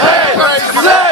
Hey, praise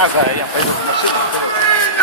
那个，也呀，没什么事情，就